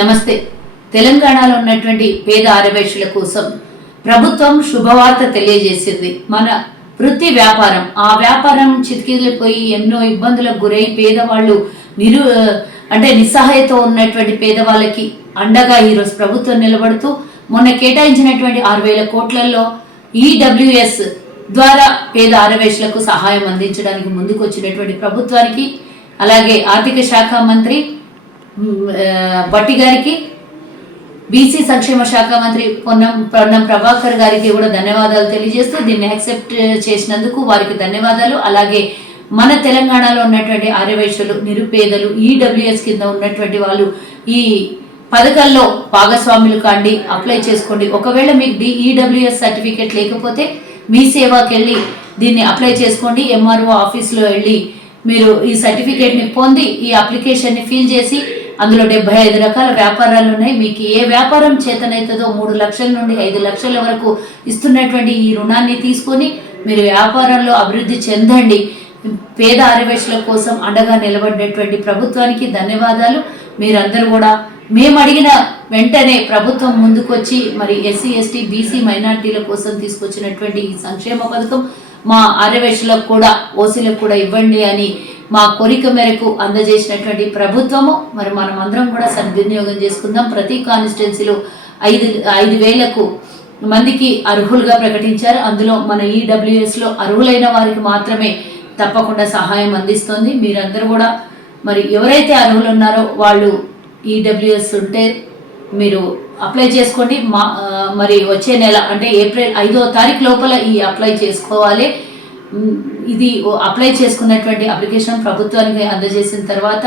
నమస్తే. తెలంగాణలో ఉన్నటువంటి పేద ఆరవేశుల కోసం ప్రభుత్వం శుభవార్త తెలియజేసింది. మన వృత్తి వ్యాపారం, ఆ వ్యాపారం చితికిలిపోయి ఎన్నో ఇబ్బందులకు గురై పేదవాళ్ళు నిస్సహాయతో ఉన్నటువంటి పేదవాళ్ళకి అండగా ఈరోజు ప్రభుత్వం నిలబడుతూ మొన్న కేటాయించినటువంటి 6,000 కోట్లలో ఈడబ్ల్యూఎస్ ద్వారా పేద ఆరవేశులకు సహాయం అందించడానికి ముందుకు వచ్చినటువంటి ప్రభుత్వానికి, అలాగే ఆర్థిక శాఖ మంత్రి భట్టి గారికి, బీసీ సంక్షేమ శాఖ మంత్రి పొన్నం ప్రభాకర్ గారికి కూడా ధన్యవాదాలు తెలియజేస్తూ దీన్ని యాక్సెప్ట్ చేసినందుకు వారికి ధన్యవాదాలు. అలాగే మన తెలంగాణలో ఉన్నటువంటి ఆర్యవైశ్యులు, నిరుపేదలు, ఈడబ్ల్యూఎస్ కింద ఉన్నటువంటి వాళ్ళు ఈ పథకాల్లో భాగస్వాములు కాండి, అప్లై చేసుకోండి. ఒకవేళ మీకు ఈడబ్ల్యూఎస్ సర్టిఫికేట్ లేకపోతే మీ సేవాకి వెళ్ళి దీన్ని అప్లై చేసుకోండి. ఎంఆర్ఓ ఆఫీస్లో వెళ్ళి మీరు ఈ సర్టిఫికేట్ని పొంది ఈ అప్లికేషన్ని ఫిల్ చేసి అందులో 75 రకాల వ్యాపారాలు ఉన్నాయి. మీకు ఏ వ్యాపారం చేతనైతుందో 3 లక్షల నుండి 5 లక్షల వరకు ఇస్తున్నటువంటి ఈ రుణాన్ని తీసుకొని మీరు వ్యాపారంలో అభివృద్ధి చెందండి. పేద ఆర్యవైశ్యుల కోసం అండగా నిలబడినటువంటి ప్రభుత్వానికి ధన్యవాదాలు. మీరందరూ కూడా మేము అడిగిన వెంటనే ప్రభుత్వం ముందుకొచ్చి మరి ఎస్సీ, ఎస్టీ, బీసీ, మైనార్టీల కోసం తీసుకొచ్చినటువంటి ఈ సంక్షేమ పథకం మా ఆర్యవైశ్యులకు కూడా, ఓసీలకు కూడా ఇవ్వండి అని మా కోరిక మేరకు అందజేసినటువంటి ప్రభుత్వము మరి మనం అందరం కూడా సద్వినియోగం చేసుకుందాం. ప్రతి కాన్స్టిట్యున్సీలో 5,000 మందికి అర్హులుగా ప్రకటించారు. అందులో మన ఈడబ్ల్యూఎస్లో అర్హులైన వారికి మాత్రమే తప్పకుండా సహాయం అందిస్తోంది. మీరందరూ కూడా మరి ఎవరైతే అర్హులు ఉన్నారో వాళ్ళు ఈడబ్ల్యూఎస్ ఉంటే మీరు అప్లై చేసుకోండి. మరి వచ్చే నెల అంటే ఏప్రిల్ 5వ తారీఖు లోపల ఈ అప్లై చేసుకోవాలి. ఇది అప్లై చేసుకున్నటువంటి అప్లికేషన్ ప్రభుత్వానికి అందజేసిన తర్వాత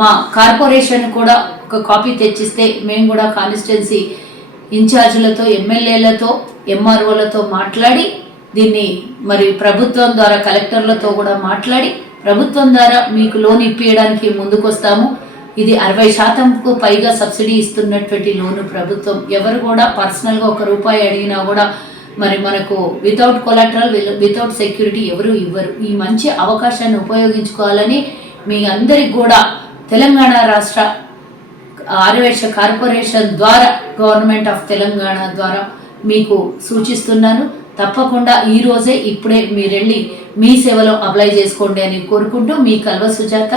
మా కార్పొరేషన్ కూడా ఒక కాపీ తెచ్చిస్తే మేము కూడా కాన్స్టిట్యున్సీ ఇన్ఛార్జీలతో, ఎమ్మెల్యేలతో, ఎంఆర్ఓలతో మాట్లాడి దీన్ని మరి ప్రభుత్వం ద్వారా కలెక్టర్లతో కూడా మాట్లాడి ప్రభుత్వం ద్వారా మీకు లోన్ ఇప్పించడానికి ముందుకొస్తాము. ఇది 60%కు పైగా సబ్సిడీ ఇస్తున్నటువంటి లోను ప్రభుత్వం. ఎవరు కూడా పర్సనల్గా ₹1 అడిగినా కూడా మరి మనకు వితౌట్ కొలాటరల్, వితౌట్ సెక్యూరిటీ ఎవరు ఇవ్వరు. ఈ మంచి అవకాశాన్ని ఉపయోగించుకోవాలని మీ అందరికి కూడా తెలంగాణ రాష్ట్ర ఆర్యవైశ్య కార్పొరేషన్ ద్వారా, గవర్నమెంట్ ఆఫ్ తెలంగాణ ద్వారా మీకు సూచిస్తున్నాను. తప్పకుండా ఈ రోజే ఇప్పుడే మీరు వెళ్ళి మీ సేవలో అప్లై చేసుకోండి అని కోరుకుంటూ మీ కల్వ సుజాత,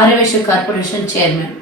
ఆర్యవైశ్య కార్పొరేషన్ చైర్మన్.